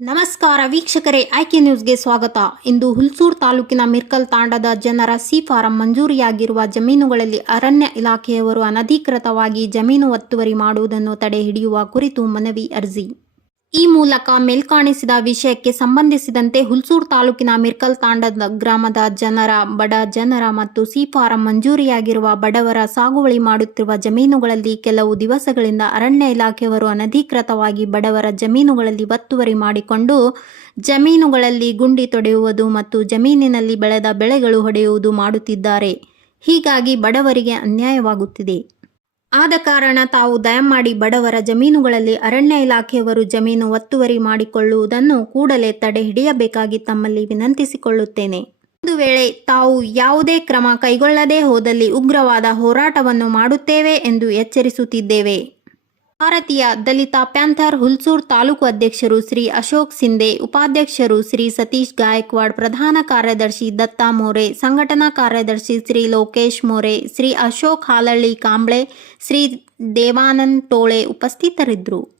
ನಮಸ್ಕಾರ ವೀಕ್ಷಕರೇ, ಆಯ್ಕೆ ನ್ಯೂಸ್ಗೆ ಸ್ವಾಗತ. ಇಂದು ಹುಲ್ಸೂರು ತಾಲೂಕಿನ ಮಿರ್ಕಲ್ ತಾಂಡದ ಜನರ ಸಿ ಫಾರಂ ಮಂಜೂರಿಯಾಗಿರುವ ಜಮೀನುಗಳಲ್ಲಿ ಅರಣ್ಯ ಇಲಾಖೆಯವರು ಅನಧಿಕೃತವಾಗಿ ಜಮೀನು ಒತ್ತುವರಿ ಮಾಡುವುದನ್ನು ತಡೆ ಹಿಡಿಯುವ ಕುರಿತು ಮನವಿ ಅರ್ಜಿ. ಈ ಮೂಲಕ ಮೇಲ್ಕಾಣಿಸಿದ ವಿಷಯಕ್ಕೆ ಸಂಬಂಧಿಸಿದಂತೆ ಹುಲ್ಸೂರು ತಾಲೂಕಿನ ಮಿರ್ಕಲ್ ತಾಂಡದ ಗ್ರಾಮದ ಜನರ, ಬಡ ಜನರ ಮತ್ತು ಸಿ ಫಾರಂ ಮಂಜೂರಿಯಾಗಿರುವ ಬಡವರ ಸಾಗುವಳಿ ಮಾಡುತ್ತಿರುವ ಜಮೀನುಗಳಲ್ಲಿ ಕೆಲವು ದಿವಸಗಳಿಂದ ಅರಣ್ಯ ಇಲಾಖೆಯವರು ಅನಧಿಕೃತವಾಗಿ ಬಡವರ ಜಮೀನುಗಳಲ್ಲಿ ಒತ್ತುವರಿ ಮಾಡಿಕೊಂಡು ಜಮೀನುಗಳಲ್ಲಿ ಗುಂಡಿ ತೊಡೆಯುವುದು ಮತ್ತು ಜಮೀನಿನಲ್ಲಿ ಬೆಳೆದ ಬೆಳೆಗಳು ಹೊಡೆಯುವುದು ಮಾಡುತ್ತಿದ್ದಾರೆ. ಹೀಗಾಗಿ ಬಡವರಿಗೆ ಅನ್ಯಾಯವಾಗುತ್ತಿದೆ. ಆದ ಕಾರಣ ತಾವು ದಯಮಾಡಿ ಬಡವರ ಜಮೀನುಗಳಲ್ಲಿ ಅರಣ್ಯ ಇಲಾಖೆಯವರು ಜಮೀನು ಒತ್ತುವರಿ ಮಾಡಿಕೊಳ್ಳುವುದನ್ನು ಕೂಡಲೇ ತಡೆ ಹಿಡಿಯಬೇಕಾಗಿ ತಮ್ಮಲ್ಲಿ ವಿನಂತಿಸಿಕೊಳ್ಳುತ್ತೇನೆ. ಒಂದು ವೇಳೆ ತಾವು ಯಾವುದೇ ಕ್ರಮ ಕೈಗೊಳ್ಳದೇ ಹೋದಲ್ಲಿ ಉಗ್ರವಾದ ಹೋರಾಟವನ್ನು ಮಾಡುತ್ತೇವೆ ಎಂದು ಎಚ್ಚರಿಸುತ್ತಿದ್ದೇವೆ. ಭಾರತೀಯ ದಲಿತ ಪ್ಯಾಂಥರ್ ಹುಲ್ಸೂರ್ ತಾಲೂಕು ಅಧ್ಯಕ್ಷರು ಶ್ರೀ ಅಶೋಕ್ ಸಿಂಧೆ, ಉಪಾಧ್ಯಕ್ಷರು ಶ್ರೀ ಸತೀಶ್ ಗಾಯಕ್ವಾಡ್, ಪ್ರಧಾನ ಕಾರ್ಯದರ್ಶಿ ದತ್ತಾ ಮೋರೆ, ಸಂಘಟನಾ ಕಾರ್ಯದರ್ಶಿ ಶ್ರೀ ಲೋಕೇಶ್ ಮೋರೆ, ಶ್ರೀ ಅಶೋಕ್ ಹಾಲಳ್ಳಿ ಕಾಂಬ್ಳೆ, ಶ್ರೀ ದೇವಾನಂದ್ ಟೋಳೆ ಉಪಸ್ಥಿತರಿದ್ದರು.